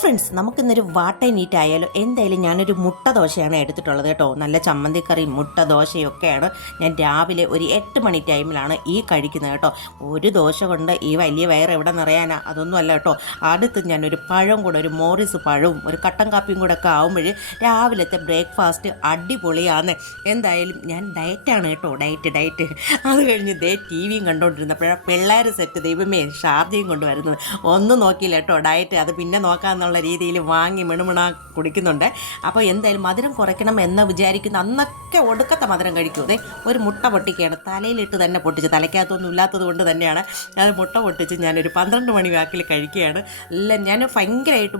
Friends, നമുക്കിന്നൊരു വാട്ട NEET ആയാലോ. എന്തായാലും ഞാനൊരു മുട്ട ദോശയാണ് എടുത്തിട്ടുള്ളത് കേട്ടോ. നല്ല ചമ്മന്തിക്കറിയും മുട്ട ദോശയൊക്കെയാണ് ഞാൻ രാവിലെ ഒരു 8 മണി ടൈമിലാണ് ഈ കഴിക്കുന്നത് കേട്ടോ. ഒരു ദോശ കൊണ്ട് ഈ വലിയ വയറ് എവിടെ നിറയാനാ? അതൊന്നും അല്ല കേട്ടോ. അടുത്ത് ഞാനൊരു പഴം കൂടെ, ഒരു മോറിസ് പഴവും ഒരു കട്ടൻ കാപ്പിയും കൂടെ ഒക്കെ ആകുമ്പോൾ രാവിലത്തെ ബ്രേക്ക്ഫാസ്റ്റ് അടിപൊളിയാണ്. എന്തായാലും ഞാൻ ഡയറ്റാണ് കേട്ടോ, ഡയറ്റ്. അത് കഴിഞ്ഞ് ടി വിയും കണ്ടുകൊണ്ടിരുന്നപ്പോഴാണ് പിള്ളേർ സെറ്റ് ദൈവമേ ഷാർജയും കൊണ്ട് വരുന്നത്. ഒന്നും നോക്കിയില്ല കേട്ടോ ഡയറ്റ്, അത് പിന്നെ നോക്കാമെന്നുള്ള രീതിയിൽ വാങ്ങി മിണുമിണ കുടിക്കുന്നുണ്ട്. അപ്പോൾ എന്തായാലും മധുരം കുറയ്ക്കണം എന്ന് വിചാരിക്കുന്ന അന്നൊക്കെ ഒടുക്കത്തെ മധുരം കഴിക്കും. അതെ, ഒരു മുട്ട പൊട്ടിക്കുകയാണ്, തലയിലിട്ട് തന്നെ പൊട്ടിച്ച്, തലയ്ക്കകത്തൊന്നും ഇല്ലാത്തത് കൊണ്ട് തന്നെയാണ് അത് മുട്ട പൊട്ടിച്ച് ഞാനൊരു 12 മണി വാക്കിൽ കഴിക്കുകയാണ്. എല്ലാം ഞാൻ ഭയങ്കരമായിട്ട്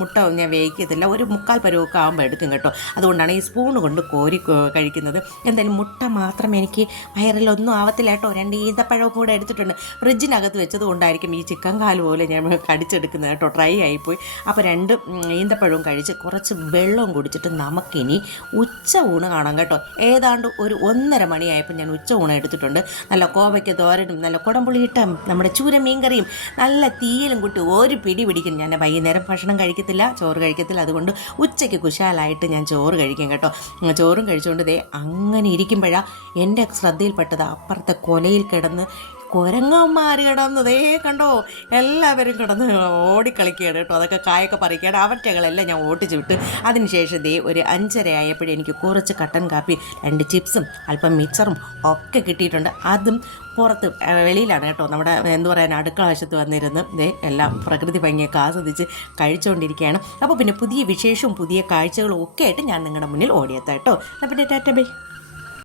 മുട്ട ഞാൻ വേവിക്കത്തില്ല, ഒരു 3/4 പരുവൊക്കെ ആകുമ്പോൾ എടുക്കും കേട്ടോ. അതുകൊണ്ടാണ് ഈ സ്പൂൺ കൊണ്ട് കോരി കഴിക്കുന്നത്. എന്തായാലും മുട്ട മാത്രം എനിക്ക് വയറിലൊന്നും ആവത്തില്ല കേട്ടോ. 2 ഈന്തപ്പഴവും കൂടെ എടുത്തിട്ടുണ്ട്, ഫ്രിഡ്ജിനകത്ത് വെച്ചത് കൊണ്ടായിരിക്കും ഈ ചിക്കൻ കാല് പോലെ ഞാൻ കടിച്ചെടുക്കുന്നത് കേട്ടോ. ഡ്രൈ ആയിപ്പോയി. അപ്പോൾ 2 ഈന്തപ്പഴവും കഴിച്ച് കുറച്ച് വെള്ളവും കുടിച്ചിട്ട് നമുക്കിനി ഉച്ച ഊണ് കാണാം കേട്ടോ. ഏതാണ്ട് ഒരു 1:30 മണിയായപ്പോൾ ഞാൻ ഉച്ച ഊണ് എടുത്തിട്ടുണ്ട്. നല്ല കോവയ്ക്ക തോരനും നല്ല കുടംപുളിയിട്ട നമ്മുടെ ചൂര മീൻകറിയും നല്ല തീയലും കൂട്ടി ഒരു പിടി പിടിക്കും. ഞാൻ വൈകുന്നേരം ഭക്ഷണം കഴിക്കത്തില്ല, ചോറ് കഴിക്കത്തില്ല. അതുകൊണ്ട് ഉച്ചയ്ക്ക് കുശാലായിട്ട് ഞാൻ ചോറ് കഴിക്കും കേട്ടോ. ചോറും കഴിച്ചുകൊണ്ട് അങ്ങനെ ഇരിക്കുമ്പോഴാണ് എൻ്റെ ശ്രദ്ധയിൽപ്പെട്ടത് അപ്പുറത്തെ കൊലയിൽ കിടന്ന് കുരങ്ങന്മാർ കിടന്നതേ കണ്ടോ. എല്ലാവരും കിടന്ന് ഓടിക്കളിക്കുകയാണ് കേട്ടോ. അതൊക്കെ കായൊക്കെ പറിക്കുകയാണ്. അവറ്റകളെല്ലാം ഞാൻ ഓട്ടിച്ച് വിട്ട് അതിനുശേഷം ഒരു 5:30 ആയപ്പോഴേ എനിക്ക് കുറച്ച് കട്ടൻ കാപ്പി, 2 ചിപ്സും അല്പം മിക്സറും ഒക്കെ കിട്ടിയിട്ടുണ്ട്. അതും പുറത്ത് വെളിയിലാണ് കേട്ടോ, നമ്മുടെ അടുക്കള വശത്ത് വന്നിരുന്ന് എല്ലാം പ്രകൃതി ഭംഗിയൊക്കെ ആസ്വദിച്ച് കഴിച്ചുകൊണ്ടിരിക്കുകയാണ്. അപ്പോൾ പിന്നെ പുതിയ വിശേഷവും പുതിയ കാഴ്ചകളും ഒക്കെ ആയിട്ട് ഞാൻ നിങ്ങളുടെ മുന്നിൽ ഓടിയെത്താം കേട്ടോ. അപ്പോൾ ടാറ്റ ബൈ.